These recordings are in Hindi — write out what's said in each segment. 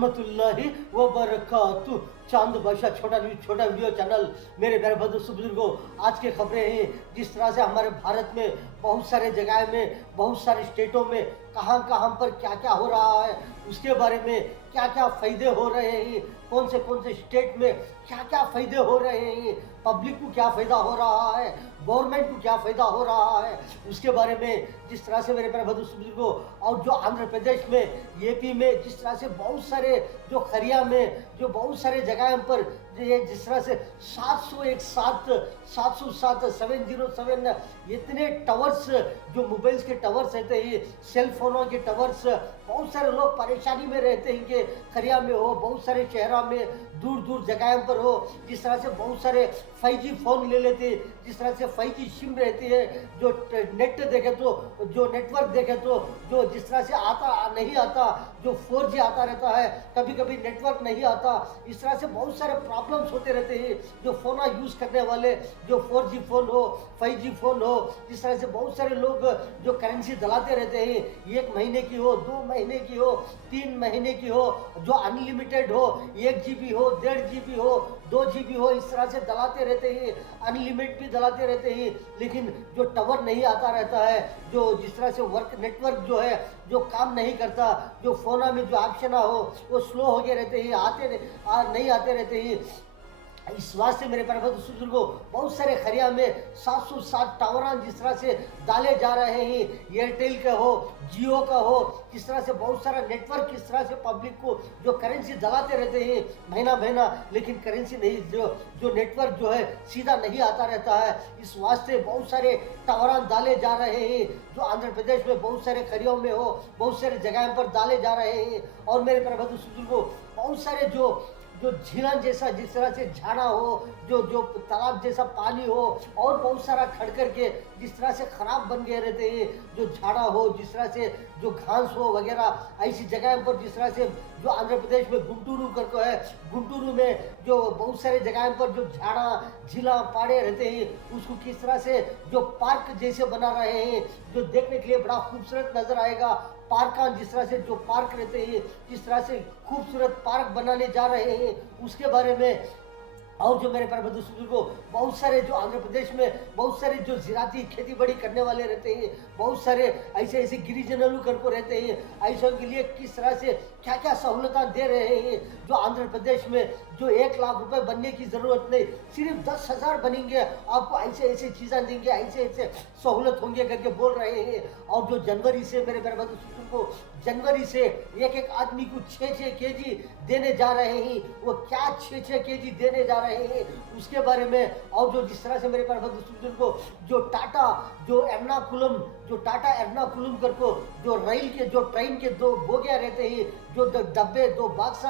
रहमतुल्लाहि व बरकातुहू। चांद बादशाह छोटा वीडियो चैनल। मेरे प्यारे बुजुर्गों, आज की खबरें हैं। जिस तरह से हमारे भारत में बहुत सारे जगह में, बहुत सारे स्टेटों में कहां कहां पर क्या क्या हो रहा है, उसके बारे में क्या क्या फायदे हो रहे हैं, कौन से स्टेट में क्या क्या फायदे हो रहे हैं, पब्लिक को क्या फायदा हो रहा है, गवर्नमेंट को क्या फायदा हो रहा है, उसके बारे में जिस तरह से मेरे प्यारे बुजुर्गों। और जो आंध्र प्रदेश में, यूपी में जिस तरह से बहुत सारे जो खरिया में जो बहुत सारे जगह पर ये जिस तरह से 707 इतने टावर्स, जो मोबाइल्स के टावर्स रहते हैं, सेल फोनों के टावर्स, बहुत सारे लोग परेशानी में रहते हैं कि खरिया में हो, बहुत सारे शहरों में, दूर दूर जगह पर हो। जिस तरह से बहुत सारे 5G फोन ले लेते हैं, जिस तरह से 5G सिम रहती है, जो नेट देखे तो, जो नेटवर्क देखे तो, जो जिस तरह से आता नहीं आता, जो 4G आता रहता है, कभी कभी नेटवर्क नहीं आता। इस तरह से बहुत सारे प्रॉब्लम्स होते रहते हैं। जो फोन यूज करने वाले, जो 4G फोन हो, 5G फोन हो, जिस तरह से बहुत सारे लोग जो करेंसी दलाते रहते हैं, 1 महीने की हो, 2 महीने की हो, 3 महीने की हो, जो अनलिमिटेड हो, 1 GB हो, 1.5 GB हो, 2 GB हो, इस तरह से दलाते रहते हैं। अनलिमिटेड भी दलाते रहते हैं, लेकिन जो टावर नहीं आता रहता है, जो जिस तरह से वर्क नेटवर्क जो है, जो काम नहीं करता, जो फोन में जो ऑप्शन हो वो स्लो हो गए रहते हैं, नहीं आते रहते हैं। इस वास्ते मेरे प्यारे बुजुर्गों, बहुत सारे खरिया में 707 टावर जिस तरह से डाले जा रहे हैं, एयरटेल का हो, जियो का हो, जिस तरह से बहुत सारा नेटवर्क, किस तरह से पब्लिक को जो करेंसी दलाते रहते हैं महीना, लेकिन करेंसी नहीं, जो नेटवर्क जो है सीधा नहीं आता रहता है। इस वास्ते बहुत सारे टावर डाले जा रहे हैं, जो आंध्र प्रदेश में बहुत सारे खरियों में हो, बहुत सारे जगह पर डाले जा रहे हैं। और मेरे प्यारे बुजुर्गों, बहुत सारे जो झीला जैसा, जिस तरह से झाड़ा हो, जो तालाब जैसा पानी हो, और बहुत सारा खड़कर के जिस तरह से खराब बन गए रहते हैं, जो झाड़ा हो, जिस तरह से जो घास हो वगैरह, ऐसी जगह पर जिस तरह से जो आंध्र प्रदेश में गुंटूरू करके है, गुंटूरू में जो बहुत सारे जगह पर जो झाड़ा झीला पाड़े रहते हैं, उसको किस तरह से जो पार्क जैसे बना रहे हैं, जो देखने के लिए बड़ा खूबसूरत नजर आएगा। पार्क, जिस तरह से जो पार्क रहते हैं, जिस तरह से खूबसूरत पार्क बनाने जा रहे हैं, उसके बारे में। और जो मेरे प्यारे बुजुर्गों, बहुत सारे जो आंध्र प्रदेश में बहुत सारे जो ज़राती खेती बाड़ी करने वाले रहते हैं, बहुत सारे ऐसे गिरिजन करको रहते हैं, ऐसों के लिए किस तरह से क्या क्या सहूलतें दे रहे हैं। जो आंध्र प्रदेश में जो 1 लाख रुपए बनने की ज़रूरत नहीं, सिर्फ 10,000 बनेंगे, आपको ऐसे चीज़ें देंगे, ऐसे सहूलत होंगे करके बोल रहे हैं। और जो जनवरी से मेरे प्यारे बुजुर्गों, जनवरी से एक आदमी को 6 kg देने जा रहे हैं। वो क्या 6 kg देने जा रहे हैं उसके बारे में। और जो जिस तरह से मेरे प्यारे बुजुर्गों, जो टाटा एर्नाकुलम करको, जो रेल के, जो ट्रेन के 2 बोगियां रहते हैं, जो डब्बे, 2 बक्स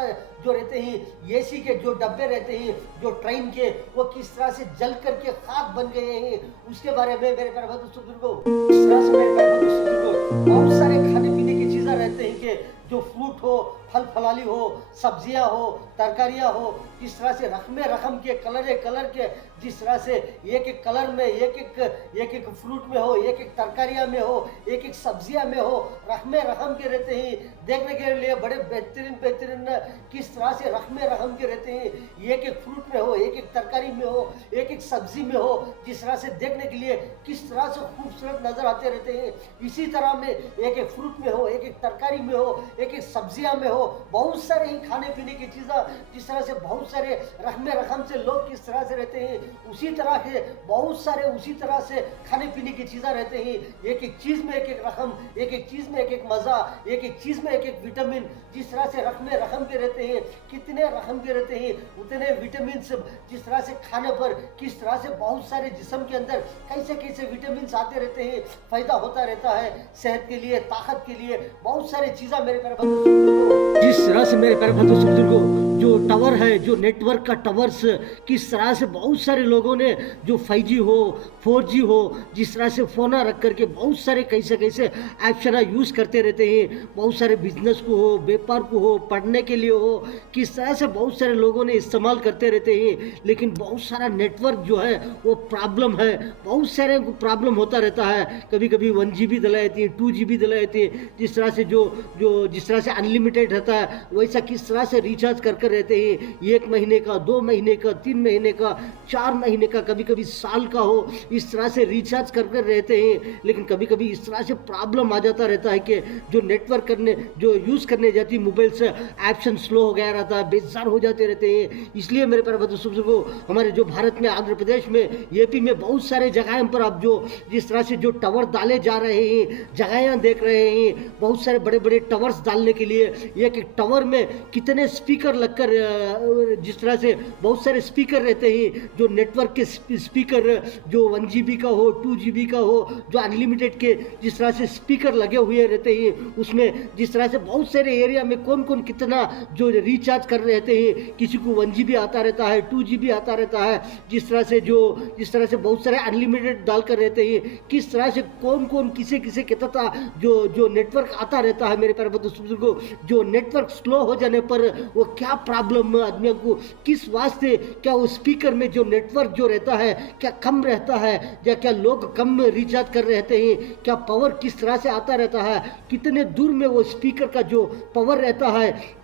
जो रहते हैं, एसी के जो डब्बे रहते हैं, जो ट्रेन के, वो किस तरह से जल करके खाक बन गए हैं, उसके बारे में मेरे प्यारे बुजुर्गों। इस तरह से मेरे प्यारे बुजुर्गों, बहुत सारे खाने पीने की चीजें रहते हैं कि जो फ्रूट हो, फल फलाली हो, सब्जियां हो, तरकारियां हो, इस तरह से रकम के कलर के, जिस तरह से एक कलर में, एक फ्रूट में हो, एक तरकारियां में हो, एक सब्जियां में हो, रकम के रहते हैं। देखने के लिए बड़े बेहतरीन किस तरह से रकम के रहते हैं। एक फ्रूट में हो, एक तरकारी में हो, एक सब्जी में हो, जिस तरह से देखने के लिए किस तरह से खूबसूरत नजर आते रहते हैं। इसी तरह में एक फ्रूट में हो, एक तरकारी में हो, एक सब्जियां में हो, बहुत सारे ही खाने पीने की चीज़ें, जिस तरह से बहुत सारे रकम से लोग किस तरह से रहते हैं, उसी तरह के बहुत सारे उसी तरह से खाने पीने की चीज़ें रहते हैं। एक चीज़ में एक रकम, एक चीज़ में एक मज़ा, एक चीज़ में एक विटामिन, जिस तरह से रकम के रहते हैं, कितने रकम के रहते हैं उतने विटामिन। जिस तरह से खाने पर किस तरह से बहुत सारे जिस्म के अंदर कैसे विटामिन आते रहते हैं, फायदा होता रहता है सेहत के लिए, ताकत के लिए, बहुत सारी चीज़ें मेरे प्यारे। जिस तरह से मेरे प्यारे बुजुर्गों, जो टावर है, जो नेटवर्क का टावर्स, किस तरह से बहुत सारे लोगों ने जो 5G हो, 4G हो, जिस तरह से फ़ोन रख करके बहुत सारे कैसे ऑप्शन यूज़ करते रहते हैं। बहुत सारे बिजनेस को हो, व्यापार को हो, पढ़ने के लिए हो, किस तरह से बहुत सारे लोगों ने इस्तेमाल करते रहते हैं। लेकिन बहुत सारा नेटवर्क जो है वो प्रॉब्लम है, बहुत सारे प्रॉब्लम होता रहता है। कभी 1 GB दिलाई जाती है, 2 GB दिलाई जाती है। जिस तरह से जिस तरह से अनलिमिटेड रहता है, वैसा किस तरह से रिचार्ज कर कर रहते हैं, 1 महीने का, 2 महीने का, 3 महीने का, 4 महीने का, कभी कभी साल का हो, इस तरह से रिचार्ज कर कर रहते हैं। लेकिन कभी कभी इस तरह से प्रॉब्लम आ जाता रहता है कि जो नेटवर्क करने जो यूज़ करने जाती मोबाइल से एक्शन स्लो हो गया रहता है, बेजार हो जाते रहते हैं। इसलिए मेरे प्यारे बुजुर्गों, हमारे जो भारत में, आंध्र प्रदेश में, यूपी में बहुत सारे जगह पर अब जो जिस तरह से जो टावर डाले जा रहे हैं, जगह देख रहे हैं, बहुत सारे बड़े बड़े टावर्स डालने के लिए एक एक टावर में कितने स्पीकर लगकर, जिस तरह से बहुत सारे स्पीकर रहते हैं, जो नेटवर्क के स्पीकर जो 1 GB का हो, 2 GB का हो, जो अनलिमिटेड के जिस तरह से स्पीकर लगे हुए रहते हैं, उसमें जिस तरह से बहुत सारे एरिया में कौन कौन कितना जो रिचार्ज कर रहते हैं, किसी को 1 GB आता रहता है, 2 GB आता रहता है, जिस तरह से बहुत सारे अनलिमिटेड डालकर रहते हैं, किस तरह से कौन कौन किसे किसे कितना जो नेटवर्क आता रहता है। मेरे प्यारे बुजुर्गों, जो नेटवर्क स्लो हो जाने पर वो क्या प्रॉब्लम आदमियों को किस वास्ते, क्या वो स्पीकर में जो नेटवर्क जो रहता है क्या कम रहता है, या क्या लोग कम रिचार्ज कर रहते हैं, क्या पावर किस तरह से आता रहता है, कितने दूर में वो स्पीकर का जो पावर रहता है,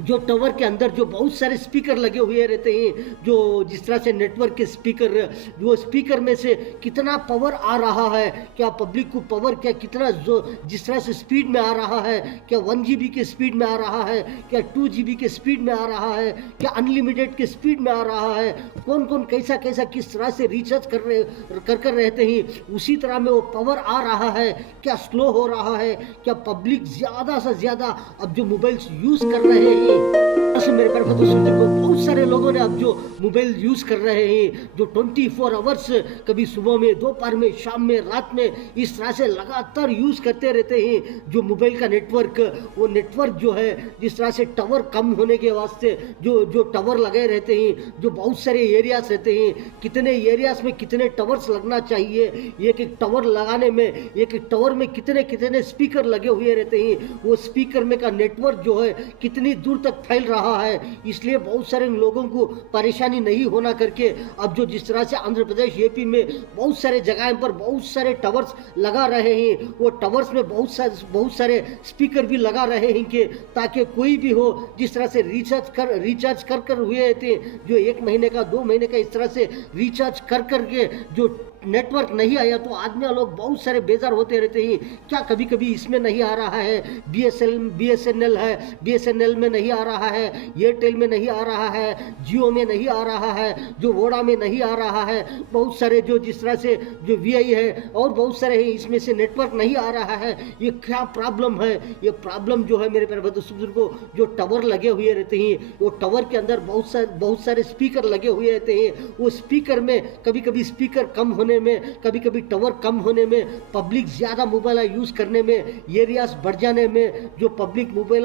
जो टावर के अंदर जो बहुत सारे स्पीकर लगे हुए रहते हैं, जो जिस तरह से नेटवर्क के स्पीकर, वो स्पीकर में से कितना पावर आ रहा है, क्या पब्लिक को पावर क्या कितना जो जिस तरह से स्पीड में आ रहा है, क्या 1 GB के स्पीड में आ रहा है, क्या 2 GB के स्पीड में आ रहा है, क्या अनलिमिटेड के स्पीड में आ रहा है, कौन कौन कैसा कैसा किस तरह से रिचार्ज कर रहते हैं, उसी तरह में वो पावर आ रहा है, क्या स्लो हो रहा है, क्या पब्लिक ज़्यादा से ज़्यादा अब जो मोबाइल्स यूज़ कर रहे हैं। मेरे प्यारे बुजुर्गों, बहुत सारे लोगों ने अब जो मोबाइल यूज कर रहे हैं, जो 24 आवर्स, कभी सुबह में, दोपहर में, शाम में, रात में, इस तरह से लगातार यूज करते रहते हैं जो मोबाइल का नेटवर्क। वो नेटवर्क जो है जिस तरह से टावर कम होने के वास्ते जो टावर लगे रहते हैं, जो बहुत सारे एरियाज रहते हैं, कितने एरियाज में कितने टावर्स लगना चाहिए, एक एक टावर लगाने में, एक एक टावर में कितने कितने स्पीकर लगे हुए रहते हैं, वो स्पीकर में का नेटवर्क जो है कितनी दूर तक फैल रहा है। इसलिए बहुत सारे लोगों को परेशानी नहीं होना करके अब जो जिस तरह से आंध्र प्रदेश, यूपी में बहुत सारे जगह पर बहुत सारे टावर्स लगा रहे हैं, वो टावर्स में बहुत सारे स्पीकर भी लगा रहे हैं कि ताकि कोई भी हो जिस तरह से रिचार्ज कर हुए थे, जो 1 महीने का, 2 महीने का, इस तरह से रिचार्ज कर के जो नेटवर्क नहीं आया तो आदमी लोग बहुत सारे बेजार होते रहते हैं। क्या कभी कभी इसमें नहीं आ रहा है, BSNL है, BSNL में नहीं आ रहा है, एयरटेल में नहीं आ रहा है, जियो में नहीं आ रहा है, जो वोडा में नहीं आ रहा है, बहुत सारे जो जिस तरह से जो VI है और बहुत सारे हैं, इसमें से नेटवर्क नहीं आ रहा है। ये क्या प्रॉब्लम है? ये प्रॉब्लम जो है मेरे प्यारे बुजुर्गों, जो टावर लगे हुए रहते हैं, वो टावर के अंदर बहुत सारे स्पीकर लगे हुए रहते हैं, वो स्पीकर में कभी कभी स्पीकर कम होने में, कभी कभी टावर कम होने में, पब्लिक ज़्यादा मोबाइल यूज़ करने में, एरियाज बढ़ जाने में, जो पब्लिक मोबाइल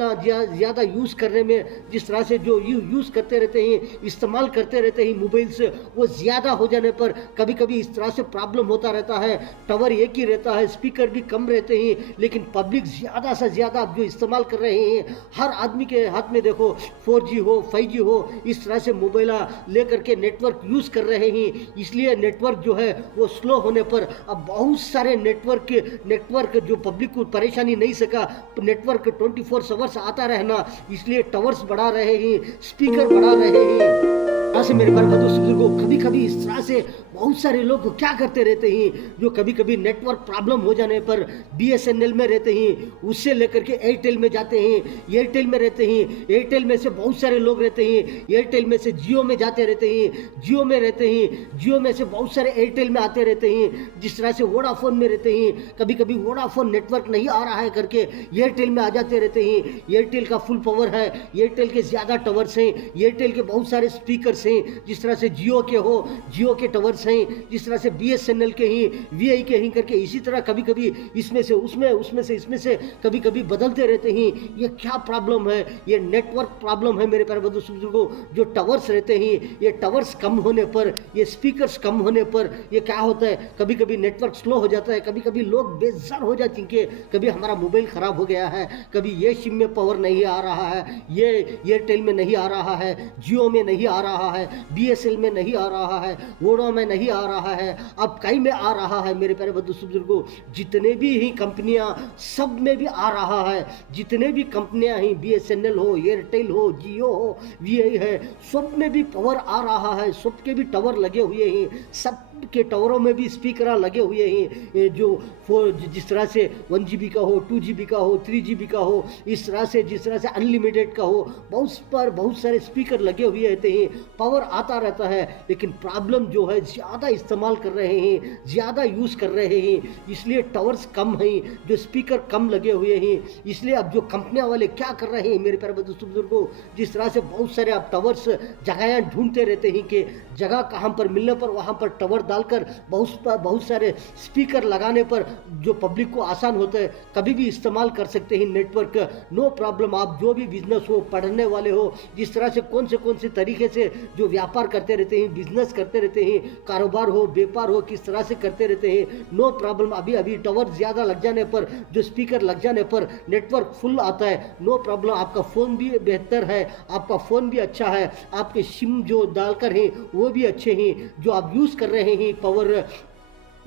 ज़्यादा यूज़ करने में, जिस तरह से जो यूज़ करते रहते हैं, इस्तेमाल करते रहते हैं मोबाइल से, वो ज़्यादा हो जाने पर कभी कभी इस तरह से प्रॉब्लम होता रहता है। टावर एक ही रहता है, स्पीकर भी कम रहते हैं, लेकिन पब्लिक ज़्यादा से ज़्यादा जो इस्तेमाल कर रहे हैं, हर आदमी के हाथ में देखो 4G हो, 5G हो, इस तरह से मोबाइल लेकर के नेटवर्क यूज़ कर रहे हैं। इसलिए नेटवर्क जो है वो स्लो होने पर अब बहुत सारे नेटवर्क जो पब्लिक को परेशानी नहीं सका, नेटवर्क 24 आवर्स आता रहना, इसलिए टावर्स बढ़ा रहे हैं, स्पीकर बढ़ा रहे हैं। ऐसे मेरे बार बुजुर्गों, कभी कभी इस तरह से बहुत सारे लोग क्या करते रहते हैं, जो कभी कभी नेटवर्क प्रॉब्लम हो जाने पर BSNL में रहते हैं, उससे लेकर के एयरटेल में जाते हैं, एयरटेल में रहते हैं, एयरटेल में से बहुत सारे लोग रहते हैं, एयरटेल में से जियो में जाते रहते हैं, जियो में रहते हैं, जियो में से बहुत सारे एयरटेल में आते रहते हैं, जिस तरह से वोडाफोन में रहते हैं, कभी कभी वोडाफोन नेटवर्क नहीं आ रहा है करके एयरटेल में आ जाते रहते हैं। एयरटेल का फुल पावर है, एयरटेल के ज़्यादा टावर्स हैं, एयरटेल के बहुत सारे स्पीकर्स हैं, जिस तरह से जियो के हो, जियो के टावर्स हैं, जिस तरह से BSNL के ही, VI के ही करके, इसी तरह कभी कभी इसमें से उसमें से कभी कभी बदलते रहते हैं। ये क्या प्रॉब्लम है? ये नेटवर्क प्रॉब्लम है मेरे प्यारे बुजुर्गों। जो टावर्स रहते हैं, ये टावर्स कम होने पर, ये स्पीकर्स कम होने पर ये क्या होता है, कभी कभी नेटवर्क स्लो हो जाता है, कभी कभी लोग बेजार हो जाते हैं कि कभी हमारा मोबाइल ख़राब हो गया है, कभी ये सिम में पावर नहीं आ रहा है, ये एयरटेल में नहीं आ रहा है, जियो में नहीं आ रहा है, BSNL में नहीं आ रहा है, वोडा में नहीं नहीं आ रहा है, अब कई में आ रहा है मेरे प्यारे बंधु बुजुर्गों। जितने भी ही कंपनियां, सब में भी आ रहा है। जितने भी कंपनियां हैं, BSNL हो, एयरटेल हो, जियो हो, VI है, सब में भी पावर आ रहा है। सबके भी टावर लगे हुए हैं, सब के टावरों में भी स्पीकर लगे हुए हैं। ये जो जिस तरह से 1 GB का हो, 2 GB का हो, 3 GB का हो, इस तरह से जिस तरह से अनलिमिटेड का हो, बहुत सारे स्पीकर लगे हुए रहते हैं, पावर आता रहता है। लेकिन प्रॉब्लम जो है, ज़्यादा इस्तेमाल कर रहे हैं, ज़्यादा यूज़ कर रहे हैं, इसलिए टावर्स कम हैं, जो स्पीकर कम लगे हुए हैं। इसलिए अब जो कंपनियां वाले क्या कर रहे हैं मेरे प्यारे बुजुर्गों, जिस तरह से बहुत सारे अब टावर्स जगह ढूंढते रहते हैं कि जगह कहाँ पर मिलने पर वहाँ पर टावर डालकर बहुत सारे स्पीकर लगाने पर जो पब्लिक को आसान होता है, कभी भी इस्तेमाल कर सकते हैं नेटवर्क, नो प्रॉब्लम। आप जो भी बिजनेस हो, पढ़ने वाले हो, जिस तरह से कौन से तरीके से जो व्यापार करते रहते हैं, बिजनेस करते रहते हैं, कारोबार हो, व्यापार हो, किस तरह से करते रहते हैं, नो प्रॉब्लम। अभी टावर ज़्यादा लग जाने पर, जो स्पीकर लग जाने पर नेटवर्क फुल आता है, नो प्रॉब्लम। आपका फ़ोन भी बेहतर है, आपका फ़ोन भी अच्छा है, आपके सिम जो डालकर हैं वो भी अच्छे हैं, जो आप यूज़ कर रहे हैं पावर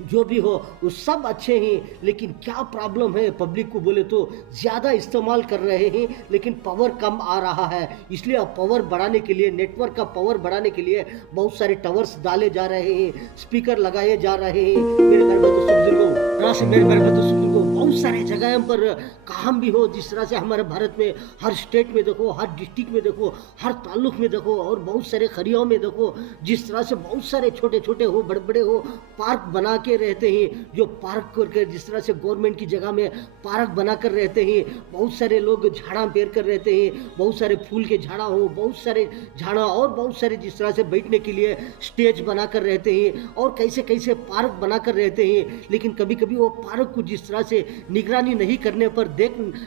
जो भी हो वो सब अच्छे हैं। लेकिन क्या प्रॉब्लम है, पब्लिक को बोले तो ज़्यादा इस्तेमाल कर रहे हैं लेकिन पावर कम आ रहा है। इसलिए अब पावर बढ़ाने के लिए, नेटवर्क का पावर बढ़ाने के लिए बहुत सारे टावर्स डाले जा रहे हैं, स्पीकर लगाए जा रहे हैं। मेरे घर में तो बहुत सारे जगह पर काम भी हो, जिस तरह से हमारे भारत में हर स्टेट में देखो, हर डिस्ट्रिक्ट में देखो, हर ताल्लुक में देखो, और बहुत सारे खरियों में देखो, जिस तरह से बहुत सारे छोटे छोटे हो, बड़े बड़े हो, पार्क बना के रहते हैं। जो पार्क करके जिस तरह से गवर्नमेंट की जगह में पार्क बना कर रहते हैं, बहुत सारे लोग झाड़ा पेर कर रहते हैं, बहुत सारे फूल के झाड़ा हो, बहुत सारे झाड़ा, और बहुत सारे जिस तरह से बैठने के लिए स्टेज बना कर रहते हैं, और कैसे कैसे पार्क बना कर रहते हैं। लेकिन कभी कभी वो पार्क को जिस तरह से निगरानी नहीं करने पर,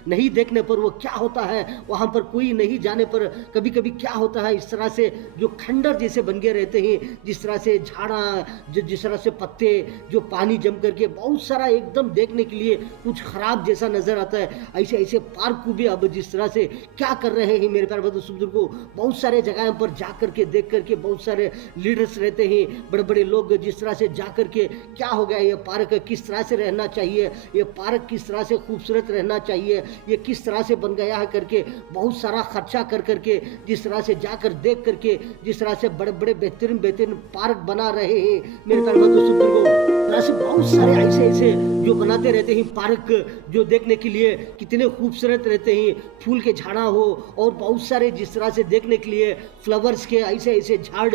नहीं देखने पर वो क्या होता है, वहाँ पर कोई नहीं जाने पर कभी कभी क्या होता है, इस तरह से जो खंडर जैसे बन गए रहते हैं, जिस तरह से झाड़ा, जिस तरह से पत्ते, जो पानी जम करके बहुत सारा एकदम देखने के लिए कुछ खराब जैसा नजर आता है। ऐसे ऐसे पार्क को भी अब जिस तरह से क्या कर रहे हैं मेरे प्यारे बुजुर्गों को, बहुत सारे जगह पर जा करके देख करके बहुत सारे लीडर्स रहते हैं, बड़े बड़े लोग, जिस तरह से जा करके क्या हो गया, ये पार्क किस तरह से रहना चाहिए, ये पार्क किस तरह से खूबसूरत रहना चाहिए, ये किस तरह से बन गया है करके बहुत सारा खर्चा कर करके जिस तरह से जाकर देख करके जिस तरह से बड़े बड़े बेहतरीन पार्क बना रहे हैं मेरे प्यारे बुजुर्गों। ऐसे बहुत सारे ऐसे जो बनाते रहते हैं पार्क, जो देखने के लिए कितने खूबसूरत रहते हैं, फूल के झाड़ा हो, और बहुत सारे जिस तरह से देखने के लिए फ्लावर्स के ऐसे झाड़,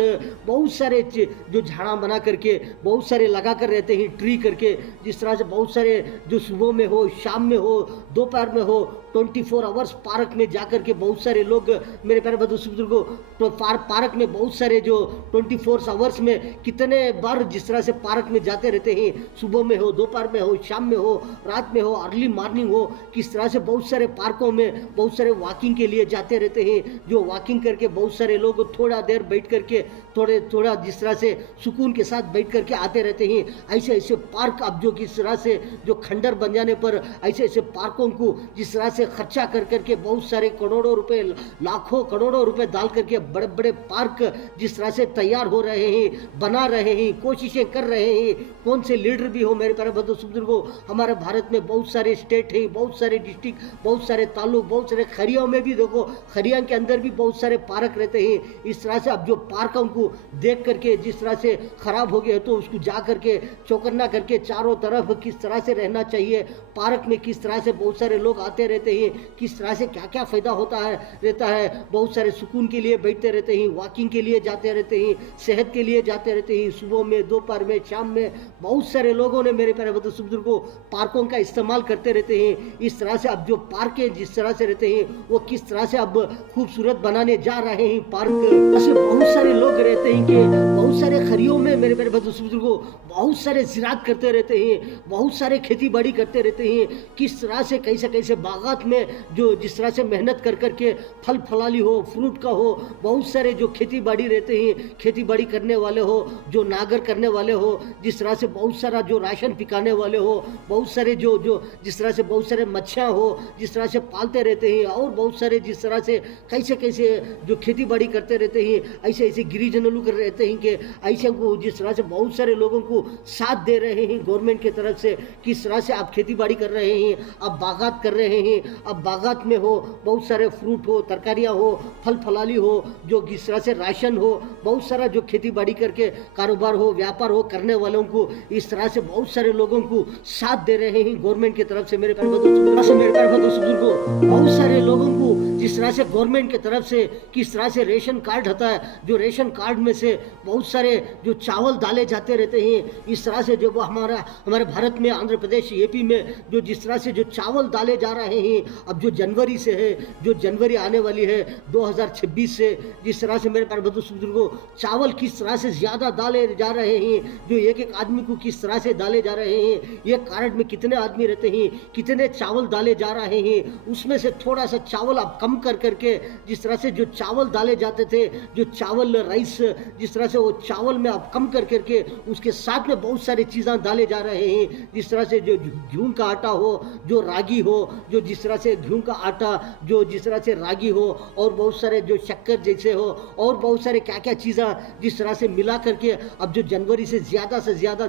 बहुत सारे जो झाड़ा बना करके बहुत सारे लगा कर रहते हैं, ट्री करके, जिस तरह से बहुत सारे जो सुबह में हो, शाम में हो, दोपहर में हो, 24 आवर्स पार्क में जाकर के बहुत सारे लोग मेरे प्यारे बुजुर्गों, तो पार्क में बहुत सारे जो 24 आवर्स में कितने बार जिस तरह से पार्क में जाते रहते हैं, सुबह में हो, दोपहर में हो, शाम में हो, रात में हो, अर्ली मॉर्निंग हो, किस तरह से बहुत सारे पार्कों में बहुत सारे वॉकिंग के लिए जाते रहते हैं, जो वॉकिंग करके बहुत सारे लोग थोड़ा देर बैठ करके थोड़ा जिस तरह से सुकून के साथ बैठ करके आते रहते हैं। ऐसे ऐसे पार्क अब जो किस तरह से जो खंडर बन जाने पर ऐसे ऐसे पार्कों को जिस तरह से खर्चा कर करके बहुत सारे करोड़ों रुपए, लाखों करोड़ों रुपए डाल करके बड़े बड़े पार्क जिस तरह से तैयार हो रहे हैं, बना रहे हैं, कोशिशें कर रहे हैं। कौन से लीडर भी हो मेरे प्यारे बुजुर्गों, हमारे भारत में बहुत सारे स्टेट हैं, बहुत सारे डिस्ट्रिक्ट, बहुत सारे ताल्लुक, बहुत सारे खरियों में भी देखो, खरिया के अंदर भी बहुत सारे पार्क रहते हैं। इस तरह से अब जो पार्कों को देख करके जिस तरह से खराब हो गया तो उसको जा करके चौकन्ना करके चारों तरफ किस तरह से रहना चाहिए, पार्क में किस तरह से बहुत सारे लोग आते रहते हैं, किस तरह से क्या क्या फायदा होता है रहता है, बहुत सारे सुकून के लिए बैठते रहते हैं, वॉकिंग के लिए जाते रहते हैं, सेहत के लिए जाते रहते हैं, सुबह में, दोपहर में, शाम में बहुत सारे लोगों ने मेरे प्यारे बुजुर्गों पार्कों का इस्तेमाल करते रहते हैं। इस तरह से अब जो पार्क जिस तरह से रहते हैं वो किस तरह से अब खूबसूरत बनाने जा रहे हैं पार्क। ऐसे बहुत सारे लोग रहते हैं कि बहुत सारे खरियों में मेरे प्यारे बुजुर्गों बहुत सारे ज़राअत करते रहते हैं, बहुत सारे खेती बाड़ी करते रहते हैं, किस तरह से कैसे कैसे बागात में जो जिस तरह से मेहनत कर करके फल फलाली हो, फ्रूट का हो, बहुत सारे जो खेती बाड़ी रहते हैं, खेती बाड़ी करने वाले हो, जो नागर करने वाले हो, जिस तरह से बहुत सारा जो राशन पिकाने वाले हो, बहुत सारे जो जिस तरह से बहुत सारे मच्छियाँ हो जिस तरह से पालते रहते हैं, और बहुत सारे जिस तरह से कैसे कैसे जो खेती बाड़ी करते रहते हैं, ऐसे ऐसे गिरिजन नलू कर रहते हैं कि ऐसे को जिस तरह से बहुत सारे लोगों को साथ दे रहे हैं गवर्नमेंट की तरफ से, किस तरह से आप खेती बाड़ी कर रहे हैं, आप बागात कर रहे हैं, अब बागात में हो बहुत सारे फ्रूट हो, तरकारियाँ हो, फल फलाली हो, जो जिस तरह से राशन हो, बहुत सारा जो खेती बाड़ी करके कारोबार हो, व्यापार हो करने वालों को, इस तरह से बहुत सारे लोगों को साथ दे रहे हैं गवर्नमेंट की तरफ से। मेरे प्यारे बुजुर्गों, बहुत सारे लोगों को जिस तरह से गवर्नमेंट की तरफ से किस तरह से रेशन कार्ड होता है, जो रेशन कार्ड में से बहुत सारे जो चावल डाले जाते रहते हैं, इस तरह से जो वो हमारे भारत में, आंध्र प्रदेश, यूपी में जो जिस तरह से जो चावल डाले जा रहे हैं, अब जो जनवरी से है, जो जनवरी आने वाली है 2026 से, जिस तरह से मेरे प्यारे बुजुर्गों चावल किस तरह से ज़्यादा डाले जा रहे हैं, जो एक एक आदमी को किस तरह से डाले जा रहे हैं, एक कार्ड में कितने आदमी रहते हैं, कितने चावल डाले जा रहे हैं, उसमें से थोड़ा सा चावल आप कम कर करके जिस तरह से जो चावल डाले जाते थे, जो चावल राइस, जिस तरह से वो चावल में आप कम कर करके उसके साथ में बहुत सारी चीज़ें डाले जा रहे हैं, जिस तरह से जो गेहूं का आटा हो, जो रागी हो, जो जिस तरह से गेहूं का आटा, जो जिस तरह से रागी हो, और बहुत सारे जो शक्कर जैसे हो, और बहुत सारे क्या क्या चीज़ें जिस तरह से मिला करके अब जो जनवरी से ज़्यादा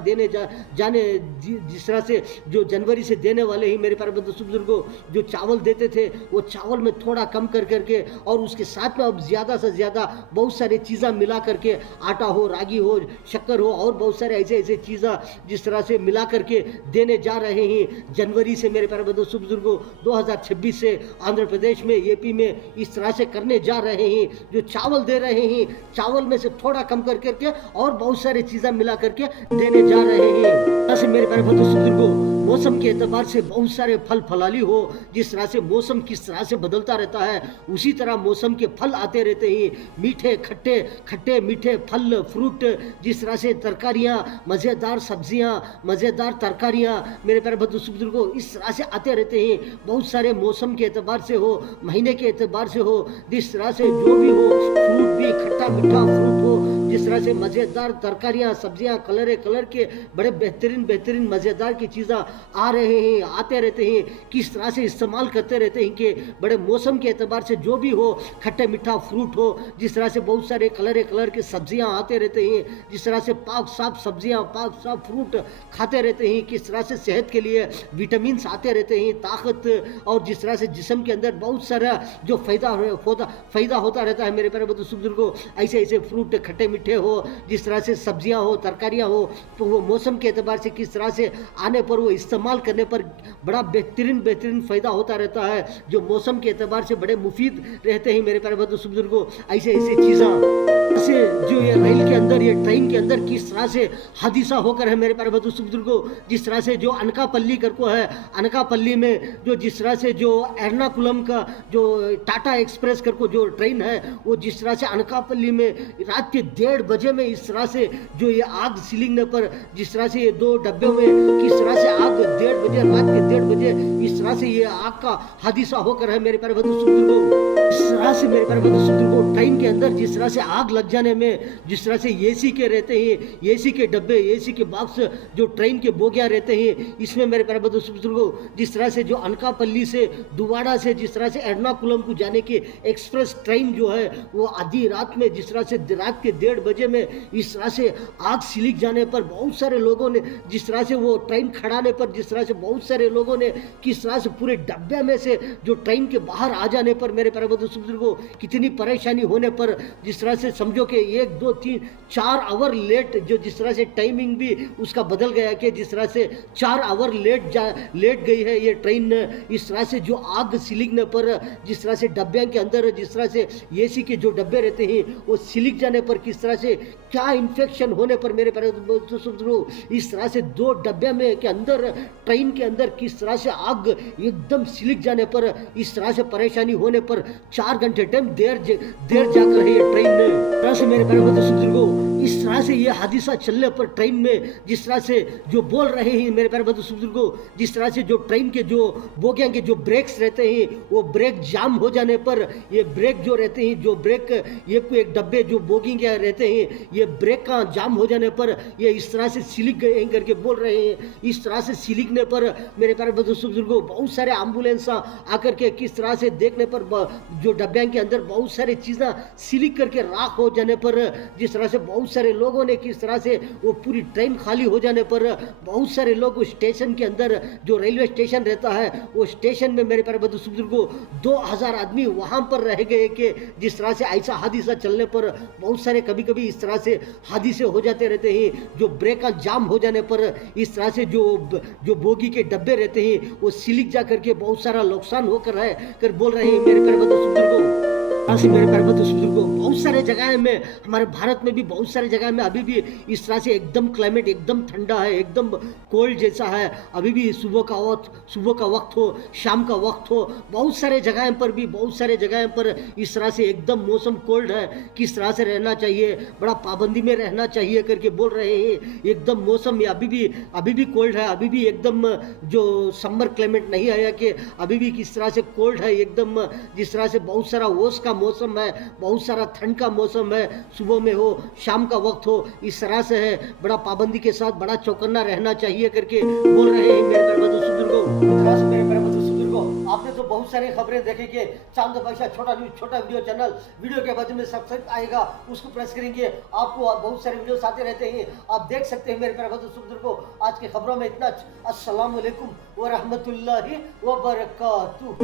देने जाने जिस तरह से जो जनवरी से देने वाले ही मेरे प्यारे बुजुर्गों जो चावल देते थे, वो चावल में थोड़ा कम कर करके और उसके साथ में अब ज़्यादा से ज़्यादा बहुत सारी चीज़ें मिला करके, आटा हो, रागी हो, शक्कर हो, और बहुत सारे ऐसे चीज़ें जिस तरह से मिला करके देने जा रहे हैं जनवरी से मेरे प्यारे बुजुर्गों 2026 से आंध्र प्रदेश में, यूपी में इस तरह से करने जा रहे हैं। जो चावल दे रहे हैं, चावल में से थोड़ा कम कर करके और बहुत सारी चीज़ें मिला करके देने जा रहे हैं। ऐसे मेरे प्यारे बुजुर्गों मौसम के एतबार से बहुत सारे फल फलाली हो, जिस तरह से मौसम किस तरह से बदलता रहता है, उसी तरह मौसम के फल आते रहते हैं, मीठे खट्टे मीठे फल फ्रूट, जिस तरह से तरकारियाँ, मज़ेदार सब्जियाँ, मज़ेदार तरकारियाँ मेरे प्यारे बुजुर्गों इस तरह से आते रहते हैं। बहुत सारे मौसम के एतबार से हो, महीने के एतबार से हो, जिस तरह से जो भी हो, फ्रूट भी खट्टा मीठा फ्रूट हो, जिस तरह से मज़ेदार तरकारियाँ, सब्जियाँ, कलर के बड़े बेहतरीन मज़ेदार की चीज़ें आ रहे हैं, आते रहते हैं, किस तरह से इस्तेमाल करते रहते हैं कि बड़े मौसम के एतबार से जो भी हो, खट्टे मीठा फ्रूट हो, जिस तरह से बहुत सारे कलर के सब्जियां आते रहते हैं, जिस तरह से पाक साफ सब्जियां, पाक साफ फ्रूट खाते रहते हैं, किस तरह से सेहत के लिए विटामिन आते रहते हैं, ताकत, और जिस तरह से जिस्म के अंदर बहुत सारा जो फ़ायदा होता रहता है मेरे प्यारे बुजुर्गों। ऐसे फ्रूट खट्टे मीठे हो, जिस तरह से सब्जियां हो, तरकारियां हो, तो वो मौसम के एतबार से किस तरह से आने पर, वो इस्तेमाल करने पर बड़ा बेहतरीन फ़ायदा होता रहता है, जो मौसम के एतबार से बड़े मुफीद रहते हैं मेरे प्यारे बुजुर्गों। ऐसे चीज़ें से जो ये रेल के अंदर, ये ट्रेन के अंदर किस तरह से हादसा होकर है मेरे प्यारे बुजुर्गों, जिस तरह से जो अनकापल्ली करको है, अनकापल्ली में जो जिस तरह से जो एर्नाकुलम का जो टाटा एक्सप्रेस करको जो ट्रेन है, वो जिस तरह से अनकापल्ली में रात के 1:30 बजे में इस तरह से जो ये आग सिलिंगने पर, जिस तरह से ये 2 डब्बे में किस तरह से आग 1:30 बजे, रात के 1:30 बजे इस तरह से ये आग का हादसा होकर है मेरे प्यारे बुजुर्गों। इस तरह से मेरे प्यारे बुजुर्गों ट्रेन के अंदर जिस तरह से आग लग जाने में, जिस तरह से एसी के रहते हैं, एसी के डब्बे, एसी के बॉक्स, जो ट्रेन के बोगियाँ रहते हैं, इसमें मेरे प्यारे बुजुर्गों जिस तरह से जो अनकापल्ली से, दुवाड़ा से जिस तरह से एर्नाकुलम को जाने की एक्सप्रेस ट्रेन जो है, वो आधी रात में जिस तरह से रात के 1:30 बजे में इस तरह से आग सिलिक जाने पर बहुत सारे लोगों ने, जिस तरह से वो ट्रेन खड़ाने पर जिस तरह से बहुत सारे लोगों ने किस तरह से पूरे डब्बे में से जो ट्रेन के बाहर आ जाने पर मेरे प्यारे बुजुर्गों कितनी परेशानी होने पर, जिस तरह से समझो कि 1, 2, 3, 4 आवर लेट, जो जिस तरह से टाइमिंग भी उसका बदल गया कि जिस तरह से 4 आवर लेट गई है ये ट्रेन। इस तरह से जो आग सिलिकने पर, जिस तरह से डब्बे के अंदर जिस तरह से एसी के जो डब्बे रहते हैं वो सिलिक जाने पर किस तरह से क्या इन्फेक्शन होने पर मेरे प्यारे बुजुर्गों, इस तरह से 2 डब्बे में के अंदर, ट्रेन के अंदर किस तरह से आग एकदम सिलिक जाने पर, इस तरह से परेशानी होने पर 4 घंटे टाइम देर जाकर है ये ट्रेन ने। तरह से मेरे प्यारे बुजुर्गों इस तरह से ये हादसा चलने पर ट्रेन में जिस तरह से जो बोल रहे हैं मेरे प्यारे बुजुर्गों, जिस तरह से जो ट्रेन के जो बोगियां के जो ब्रेक्स रहते हैं वो ब्रेक जाम हो जाने पर, ये ब्रेक जो रहते हैं, जो ब्रेक एक डब्बे जो बोगी के रहते हैं, ये ब्रेक का जाम हो जाने पर ये इस तरह से सिलिक गए हैं करके बोल रहे हैं। इस तरह से सिलिकने पर मेरे प्यारे बुजुर्गों बहुत सारे एम्बुलेंस आकर के किस तरह से देखने पर जो डब्बियां के अंदर बहुत सारी चीज़ें सिलिक करके राख हो जाने पर, जिस तरह से बहुत सारे लोगों ने किस तरह से वो पूरी ट्रेन खाली हो जाने पर बहुत सारे लोग उस स्टेशन के अंदर, जो रेलवे स्टेशन रहता है वो स्टेशन में, मेरे प्यारे बंधु बुजुर्गों, 2000 आदमी वहाँ पर रह गए कि जिस तरह से ऐसा हादसा चलने पर बहुत सारे कभी कभी इस तरह से हादसे हो जाते रहते हैं, जो ब्रेक का जाम हो जाने पर इस तरह से जो बोगी के डब्बे रहते हैं वो सिलिक जा करके बहुत सारा नुकसान होकर है कर बोल रहे हैं मेरे प्यारे बंधु बुजुर्गों। ऐसे मेरे प्यारे बंधु बुजुर्गों, बहुत सारे जगह में, हमारे भारत में भी बहुत सारे जगह में अभी भी इस तरह से एकदम क्लाइमेट एकदम ठंडा है, एकदम कोल्ड जैसा है। अभी भी सुबह का वक्त हो, शाम का वक्त हो, बहुत सारे जगह पर भी, बहुत सारे जगह पर इस तरह से एकदम मौसम कोल्ड है। किस तरह से रहना चाहिए, बड़ा पाबंदी में रहना चाहिए करके बोल रहे हैं। एकदम मौसम में अभी भी कोल्ड है, अभी भी एकदम जो समर क्लाइमेट नहीं आया कि अभी भी किस तरह से कोल्ड है एकदम, जिस तरह से बहुत सारा ओस का मौसम है, बहुत सारा ठंड का मौसम है, सुबह में हो शाम का वक्त हो, इस तरह से है। बड़ा पाबंदी के साथ बड़ा चौकन्ना रहना चाहिए करके बोल रहे हैं मेरे प्यारे बंधु बुजुर्गों। इस तरह से मेरे प्यारे बंधु बुजुर्गों, आपने तो बहुत सारी खबरें देखी कि चांद भाषा छोटा न्यूज, छोटा वीडियो चैनल, वीडियो के बाद में सब्सक्राइब आएगा, उसको प्रेस करेंगे, आपको बहुत सारे वीडियोस आते रहते हैं, आप देख सकते हैं मेरे प्यारे बंधु बुजुर्गों। आज की खबरों में इतना। अस्सलाम वालेकुम व रहमतुल्लाहि व बरकातुहू।